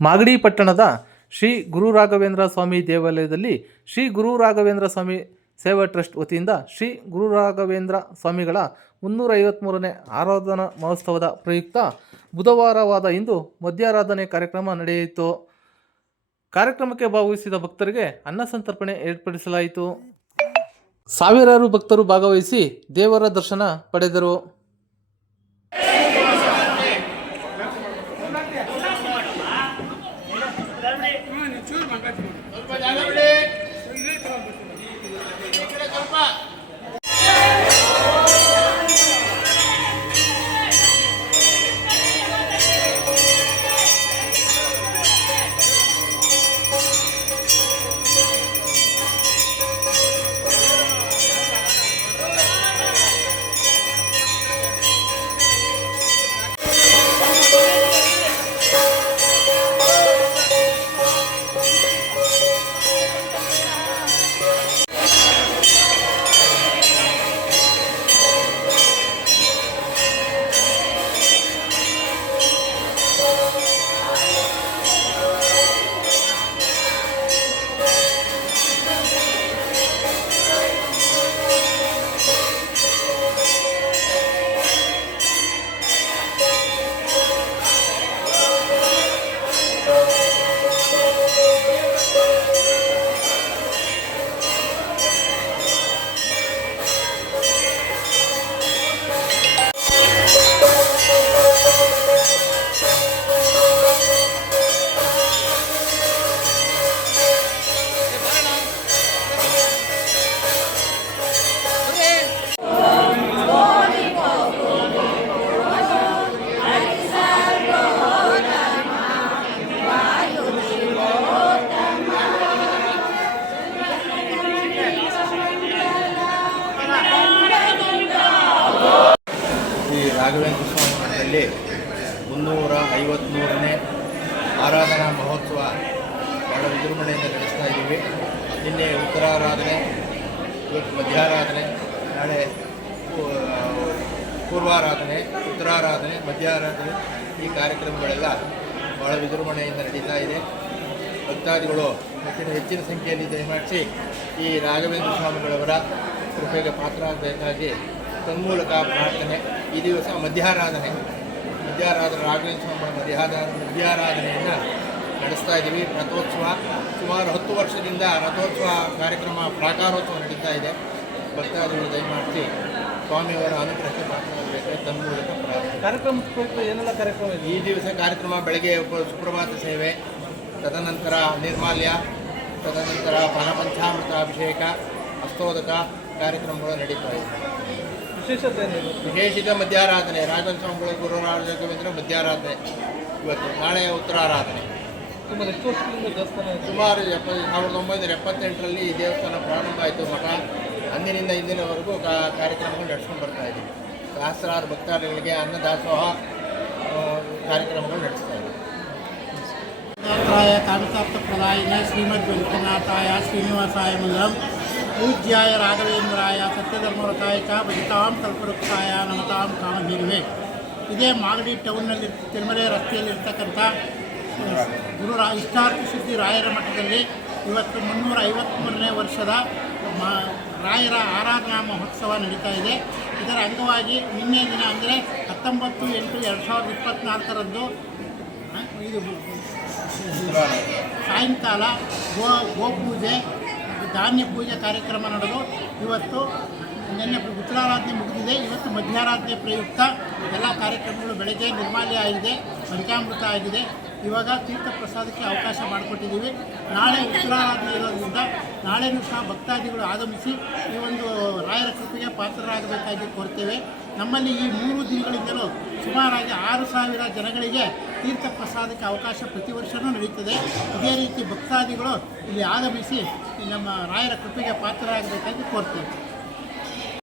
ಮಾಗಡಿ ಪಟ್ಟಣದ ಶ್ರೀ ಗುರು ರಾಘವೇಂದ್ರ ಸ್ವಾಮಿ ದೇವಾಲಯದಲ್ಲಿ ಶ್ರೀ ಗುರು ರಾಘವೇಂದ್ರ ಸ್ವಾಮಿ ಸೇವಾ ಟ್ರಸ್ಟ್ ವತಿಯಿಂದ ಶ್ರೀ ಗುರು ರಾಘವೇಂದ್ರ ಸ್ವಾಮಿಗಳ ಮುನ್ನೂರ ಐವತ್ತ್ಮೂರನೇ ಆರಾಧನಾ ಮಹೋತ್ಸವದ ಪ್ರಯುಕ್ತ ಬುಧವಾರವಾದ ಇಂದು ಮಧ್ಯಾರಾಧನೆ ಕಾರ್ಯಕ್ರಮ ನಡೆಯಿತು. ಕಾರ್ಯಕ್ರಮಕ್ಕೆ ಭಾಗವಹಿಸಿದ ಭಕ್ತರಿಗೆ ಅನ್ನ ಸಂತರ್ಪಣೆ ಏರ್ಪಡಿಸಲಾಯಿತು. ಸಾವಿರಾರು ಭಕ್ತರು ಭಾಗವಹಿಸಿ ದೇವರ ದರ್ಶನ ಪಡೆದರು. ರಾಘವೇಂದ್ರ ಮಠದಲ್ಲಿ ಮುನ್ನೂರ ಐವತ್ತ್ಮೂರನೇ ಆರಾಧನಾ ಮಹೋತ್ಸವ ಬಹಳ ವಿಜೃಂಭಣೆಯಿಂದ ನಡೆಸ್ತಾ ಇದ್ದೀವಿ. ನಿನ್ನೆ ಉತ್ತರಾರಾಧನೆ, ಇವತ್ತು ಮಧ್ಯಾರಾಧನೆ, ನಾಳೆ ಪೂರ್ವಾರಾಧನೆ, ಉತ್ತರಾರಾಧನೆ, ಮಧ್ಯಾರಾಧನೆ ಈ ಕಾರ್ಯಕ್ರಮಗಳೆಲ್ಲ ಬಹಳ ವಿಜೃಂಭಣೆಯಿಂದ ನಡೀತಾ ಇದೆ. ಭಕ್ತಾದಿಗಳು ಹೆಚ್ಚಿನ ಹೆಚ್ಚಿನ ಸಂಖ್ಯೆಯಲ್ಲಿ ದಯಮಾಡಿಸಿ ಈ ರಾಘವೇಂದ್ರ ಸ್ವಾಮಿಗಳವರ ಕೃಪೆಗೆ ಪಾತ್ರರಾಗಬೇಕಾಗಿ ತನ್ಮೂಲಕ ಪ್ರಾರ್ಥನೆ. ಈ ದಿವಸ ಮಧ್ಯಾರಾಧನೆ. ಮಧ್ಯಾರಾಧನೆ ರಾಘವೇಂದ್ರ ಸ್ವಾಮಿ ಮಧ್ಯಾರಾಧನೆ ಮಧ್ಯಾರಾಧನೆಯನ್ನು ನಡೆಸ್ತಾ ಇದ್ದೀವಿ. ರಥೋತ್ಸವ. ಸುಮಾರು ಹತ್ತು ವರ್ಷದಿಂದ ರಥೋತ್ಸವ ಕಾರ್ಯಕ್ರಮ ಪ್ರಾಕಾರೋತ್ಸವ ನಡೀತಾ ಇದೆ. ಭಕ್ತಾದಿಗಳು ದಯಮಾಡಿಸಿ ಸ್ವಾಮಿಯವರ ಅನುಗ್ರಹಕ್ಕೆ ಪಾತ್ರರಾಗಬೇಕು ತನ್ಮೂಲಕ ಪ್ರಾರ್ಥನೆ. ಕಾರ್ಯಕ್ರಮ ಏನೆಲ್ಲ ಕಾರ್ಯಕ್ರಮ ಈ ದಿವಸ ಕಾರ್ಯಕ್ರಮ ಬೆಳಗ್ಗೆ ಸುಪ್ರಭಾತ ಸೇವೆ ತದನಂತರ ನಿರ್ಮಾಲ್ಯ ತದನಂತರ ಪರಪಂಚಾಮೃತ ಅಭಿಷೇಕ ಹಸ್ತೋದಕ ಕಾರ್ಯಕ್ರಮಗಳು ನಡೀತಾ ಇದೆ. ವಿಶೇಷತೆ ವಿಶೇಷಿತ ಮಧ್ಯಾರಾಧನೆ. ರಾಘವೇಂದ್ರ ಸ್ವಾಮಿಗಳು ಗುರು ರಾಘವೇಂದ್ರ ಮಧ್ಯಾರಾಧನೆ. ಇವತ್ತು ನಾಳೆ ಉತ್ತರಾರಾಧನೆ. ಸುಮಾರು ಎಷ್ಟು ವರ್ಷದಿಂದ ದೇವಸ್ಥಾನ ಇದೆ? ಸುಮಾರು ಎಪ್ಪ ಸಾವಿರದ ಒಂಬೈನೂರ ಎಪ್ಪತ್ತೆಂಟರಲ್ಲಿ ಈ ದೇವಸ್ಥಾನ ಪ್ರಾರಂಭ ಆಯಿತು. ಮಠ ಅಂದಿನಿಂದ ಇಂದಿನವರೆಗೂ ಕಾ ಕಾರ್ಯಕ್ರಮಗಳು ನಡೆಸ್ಕೊಂಡು ಬರ್ತಾ ಇದೆ. ಸಹಸ್ರಾರು ಭಕ್ತಾದಿಗಳಿಗೆ ಅನ್ನದಾಸೋಹ ಕಾರ್ಯಕ್ರಮಗಳು ನಡೆಸ್ತಾ ಇದ್ದೀವಿ ಾಯ ಕಾಮಿತಾರ್ಥಪ್ರದಾಯಿನ ಶ್ರೀಮದ್ ವೆಂಕಟನಾಥಾಯ ಶ್ರೀನಿವಾಸಾಯ ಮಂಗಲಂ. ಪೂಜ್ಯಾಯ ರಾಘವೇಂದ್ರಾಯ ಸತ್ಯಧರ್ಮರತಾಯ ಚ ಭಜಿತಾಂ ನಮತಾಂ ಕಾಣಬೀರಿವೆ ಇದೇ ಮಾಗಡಿ ಟೌನ್ನಲ್ಲಿ ತಿರುಮಲೆ ರಸ್ತೆಯಲ್ಲಿರ್ತಕ್ಕಂಥ ಗುರು ರಾ, ಇಷ್ಟಾರ್ಥ ಸಿದ್ಧಿ ರಾಯರ ಮಠದಲ್ಲಿ ಇವತ್ತು ಮುನ್ನೂರ ಐವತ್ತ್ಮೂರನೇ ವರ್ಷದ ಮಾ, ರಾಯರ ಆರಾಧನಾ ಮಹೋತ್ಸವ ನಡೀತಾ ಇದೆ. ಇದರ ಅಂಗವಾಗಿ ನಿನ್ನೆ ದಿನ ಅಂದರೆ ಹತ್ತೊಂಬತ್ತು ಎಂಟು ಎರಡು ಸಾವಿರದ ಇಪ್ಪತ್ತ್ನಾಲ್ಕರಂದು ಇದು ಸಾಯಂಕಾಲ ಗೋ, ಗೋಪೂಜೆ, ಧಾನ್ಯ ಪೂಜೆ ಕಾರ್ಯಕ್ರಮ ನಡೆದು ಇವತ್ತು ನಿನ್ನೆ ಉತ್ತರಾರಾಧನೆ ಮುಗಿದಿದೆ. ಇವತ್ತು ಮಧ್ಯಾರಾಧನೆ ಪ್ರಯುಕ್ತ ಎಲ್ಲ ಕಾರ್ಯಕ್ರಮಗಳು ಬೆಳಗ್ಗೆ ನಿರ್ಮಾಲ್ಯ ಆಗಿದೆ, ಪಂಚಾಮೃತ ಆಗಿದೆ. ಇವಾಗ ತೀರ್ಥ ಪ್ರಸಾದಕ್ಕೆ ಅವಕಾಶ ಮಾಡಿಕೊಟ್ಟಿದ್ದೀವಿ. ನಾಳೆ ಉತ್ತರಾರಾಧನೆ ಇರೋದ್ರಿಂದ ನಾಳೆನೂ ಸಹ ಭಕ್ತಾದಿಗಳು ಆಗಮಿಸಿ ಈ ಒಂದು ರಾಯರ ಕೃಪೆಗೆ ಪಾತ್ರರಾಗಬೇಕಾಗಿ ಕೋರ್ತೇವೆ. ನಮ್ಮಲ್ಲಿ ಈ ಮೂರು ದಿನಗಳಿಂದಲೂ ಸುಮಾರಾಗಿ ಆರು ಸಾವಿರ ಜನಗಳಿಗೆ ತೀರ್ಥ ಪ್ರಸಾದಕ್ಕೆ ಅವಕಾಶ ಪ್ರತಿ ವರ್ಷವೂ ನಡೆಯುತ್ತದೆ ಇದೇ ರೀತಿ ಭಕ್ತಾದಿಗಳು ಇಲ್ಲಿ ಆಗಮಿಸಿ ನಮ್ಮ ರಾಯರ ಕೃಪೆಗೆ ಪಾತ್ರರಾಗಬೇಕಾಗಿ ಕೋರ್ತೇವೆ.